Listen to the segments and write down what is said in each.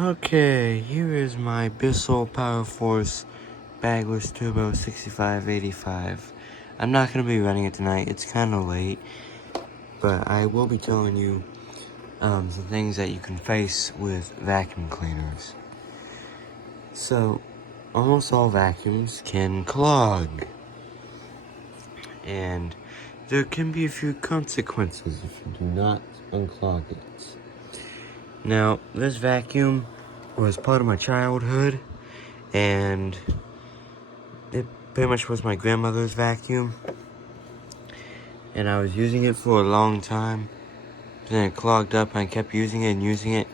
Okay, here is my Bissell Power Force Bagless Turbo 6585. I'm not going to be running it tonight, it's kind of late, but I will be telling you some things that you can face with vacuum cleaners. So, almost all vacuums can clog, and there can be a few consequences if you do not unclog it. Now, this vacuum was part of my childhood, and it pretty much was my grandmother's vacuum, and I was using it for a long time. Then it clogged up, and I kept using it,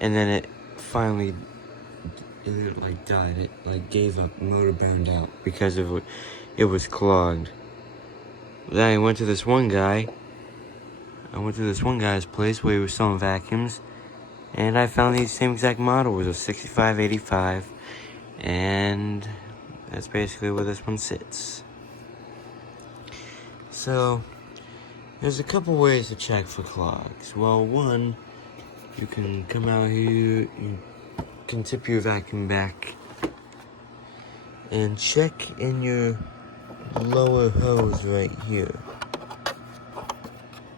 and then it finally died. It gave up, motor burned out because of it was clogged. Then I went to this one guy's place where he was selling vacuums, and I found the same exact model. It was a 6585, and that's basically where this one sits. So, there's a couple ways to check for clogs. Well, one, you can come out here, you can tip your vacuum back, and check in your lower hose right here,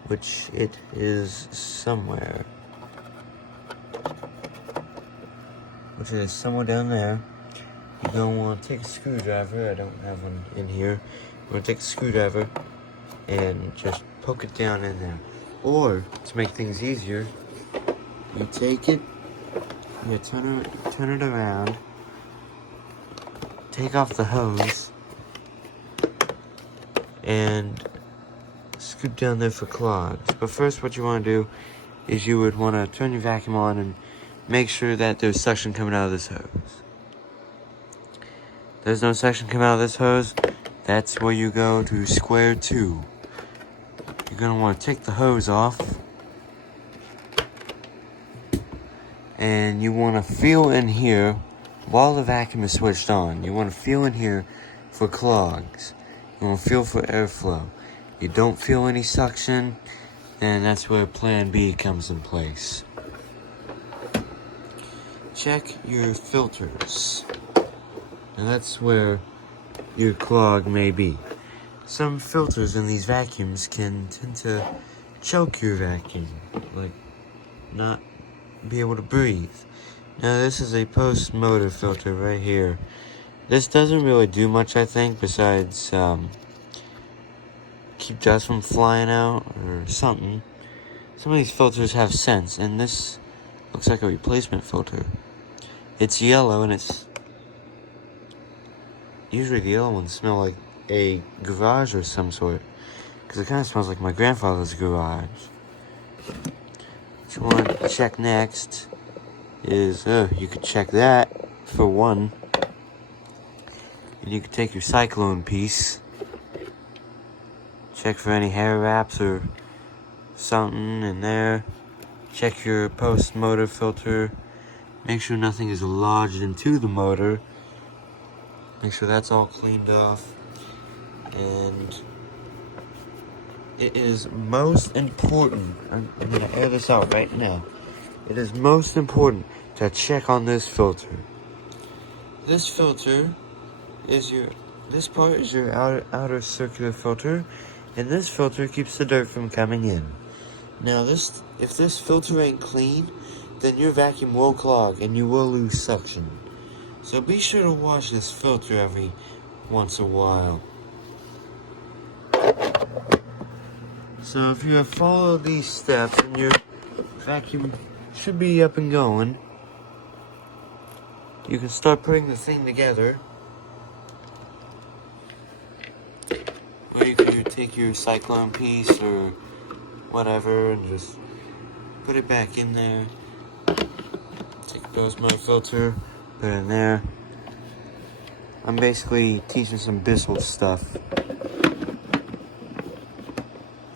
which it is somewhere. Down there. You're going to want to take a screwdriver. I don't have one in here. You're going to take a screwdriver and just poke it down in there. Or, to make things easier, you take it, you turn it around, take off the hose, and scoop down there for clogs. But first, what you want to do is you would want to turn your vacuum on and make sure that there's suction coming out of this hose. If there's no suction coming out of this hose, that's where you go to square two. You're going to want to take the hose off, and you want to feel in here while the vacuum is switched on. You want to feel in here for clogs. You want to feel for airflow. You don't feel any suction, then that's where plan B comes in place. Check your filters. And that's where your clog may be. Some filters in these vacuums can tend to choke your vacuum, like not be able to breathe. Now this is a post-motor filter right here. This doesn't really do much, I think, besides keep dust from flying out or something. Some of these filters have sense, and this looks like a replacement filter. It's yellow, and it's usually the yellow ones smell like a garage or some sort, because it kind of smells like my grandfather's garage. What you want to check next is, you could check that for one, and you could take your cyclone piece, check for any hair wraps or something in there, check your post-motor filter, make sure nothing is lodged into the motor, make sure that's all cleaned off, and it is most important, I'm going to air this out right now, it is most important to check on this filter. This filter is this part is your outer circular filter, and this filter keeps the dirt from coming in. Now if this filter ain't clean, then your vacuum will clog and you will lose suction. So be sure to wash this filter every once in a while. So if you have followed these steps, and your vacuum should be up and going, you can start putting the thing together. Or you can take your cyclone piece or whatever and just put it back in there. Take a post-motor filter, put it in there. I'm basically teaching some Bissell stuff.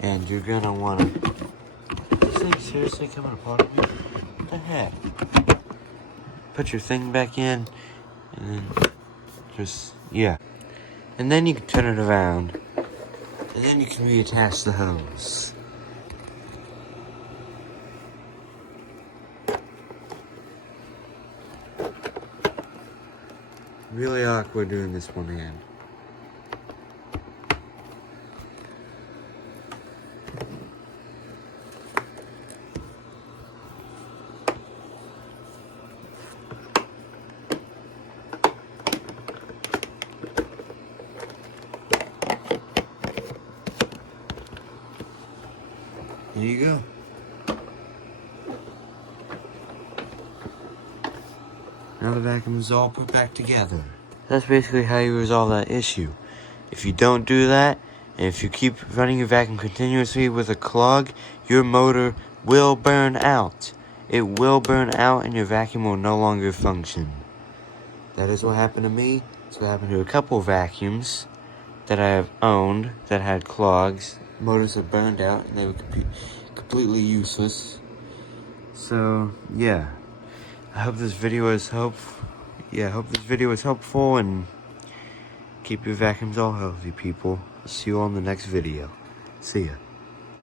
And you're gonna wanna... Is this thing seriously coming apart on me? What the heck? Put your thing back in, and then yeah. And then you can turn it around, and then you can reattach the hose. Really awkward doing this one hand. There you go. Now the vacuum is all put back together. That's basically how you resolve that issue. If you don't do that, and if you keep running your vacuum continuously with a clog, your motor will burn out. It will burn out and your vacuum will no longer function. That is what happened to me. It's what happened to a couple vacuums that I have owned that had clogs. Motors have burned out and they were completely useless. So, yeah. I hope this video is helpful. Yeah, I hope this video is helpful, and keep your vacuums all healthy, people. I'll see you all in the next video. See ya.